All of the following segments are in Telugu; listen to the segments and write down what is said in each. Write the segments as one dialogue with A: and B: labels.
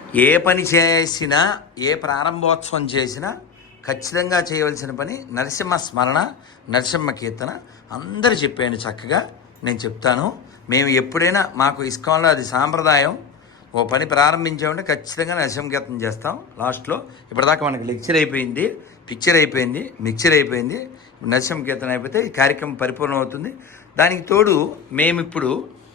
A: ఏ పని చేసినా, ఏ ప్రారంభోత్సవం చేసినా ఖచ్చితంగా చేయవలసిన పని నరసింహ స్మరణ, నరసింహ కీర్తన. అందరూ చెప్పాను చక్కగా, నేను చెప్తాను. మేము ఎప్పుడైనా మాకు ఇస్కాన్లో అది సాంప్రదాయం. ఓ పని ప్రారంభించామంటే ఖచ్చితంగా నరసింహ కీర్తన చేస్తాం లాస్ట్లో. ఇప్పటిదాకా మనకి లెక్చర్ అయిపోయింది, పిక్చర్ అయిపోయింది, మిక్చర్ అయిపోయింది. నరసింహ కీర్తన అయిపోతే ఈ కార్యక్రమం పరిపూర్ణం అవుతుంది. దానికి తోడు మేమిప్పుడు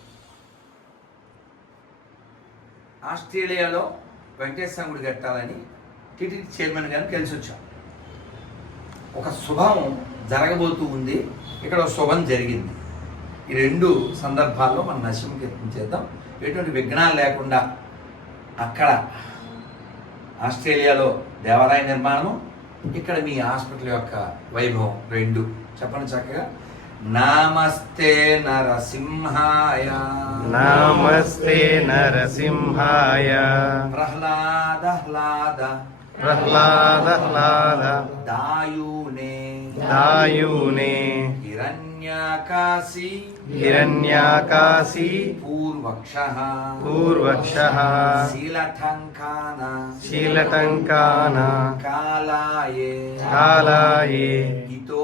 A: ఆస్ట్రేలియాలో వెంకటేశ్వర గుడి కట్టాలని టీటీడీ చైర్మన్ గారిని కలిసి వచ్చాం. ఒక శుభం జరగబోతూ ఉంది, ఇక్కడ ఒక శుభం జరిగింది. ఈ రెండు సందర్భాల్లో మనం నరసింహ కీర్తన చేద్దాం. ఎటువంటి విఘ్నాలు లేకుండా అక్కడ ఆస్ట్రేలియాలో దేవాలయ నిర్మాణము, ఇక్కడ మీ హాస్పిటల్ యొక్క వైభవం రెండు చెప్పండి చక్కగా. నమస్తే నరసింహాయ,
B: నమస్తే నరసింహాయ,
A: ప్రహ్లాద దాయూనే హిరణ్యాకాశి పూర్వక్షః శీలటంకాన కాలాయే హితో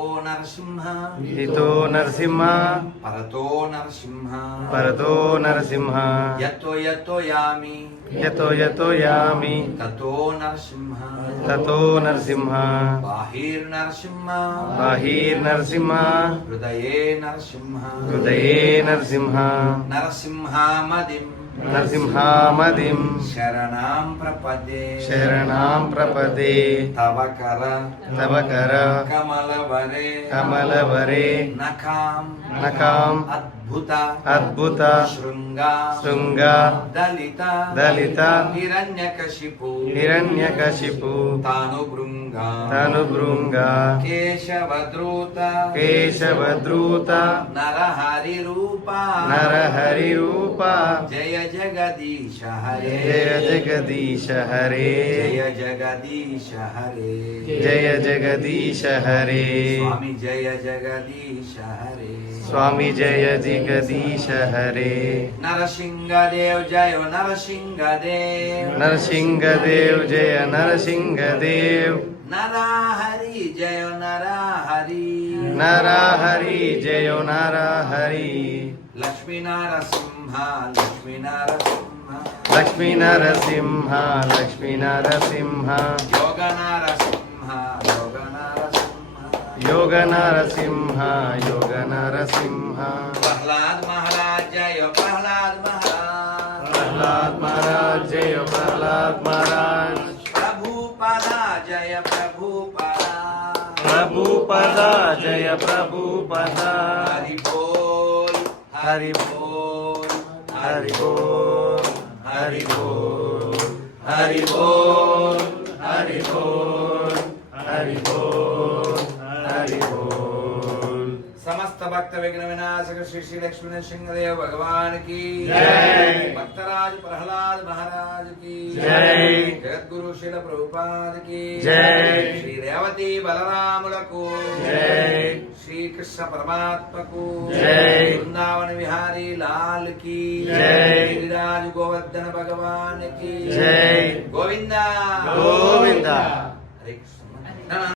A: నరసింహ పరతో నరసింహ యతో యామి తతో నరసింహ బాహిర్నరసింహ హృదయే నరసింహ నరసింహామదిం శరణాం ప్రపదే తవ కర కమలవరే నఖాం అద్భుత శృంగ దళిత హిరణ్యకశిపు తాను భృంగ కేశవద్రూత నరహరి రూప జయ జగదీశ హరే జయ జగదీశ హరే స్వామి జయ జగదీశ హరే నరసింహదేవ్ జయ నరసింహదేవ్ జయ నరసింహదేవ్ నరహరి జయ నరహరి లక్ష్మీ నరసింహ యోగ నరసింహ ప్రహ్లాద్ మహారాజ్ జయ ప్రహ్లాద్ మహారాజ్ ప్రభుపదా జయ ప్రభుపదా హరి సమస్త భక్త విఘ్న వినాశక శ్రీ శ్రీ లక్ష్మీ నరసింహదేవ భగవాన్ की जय, भक्तराज प्रहलाद महाराज की जय, जगद्गुरु श्रील प्रभुपाद की जय, श्री रेवती बलरामुలకు जय, श्री कृष्ण परमात्मకు जय, वृंदावन विहारी लाल की जय, गिरिराज गोवर्धन भगवान की जय, गोविंदा हरे कृष्ण।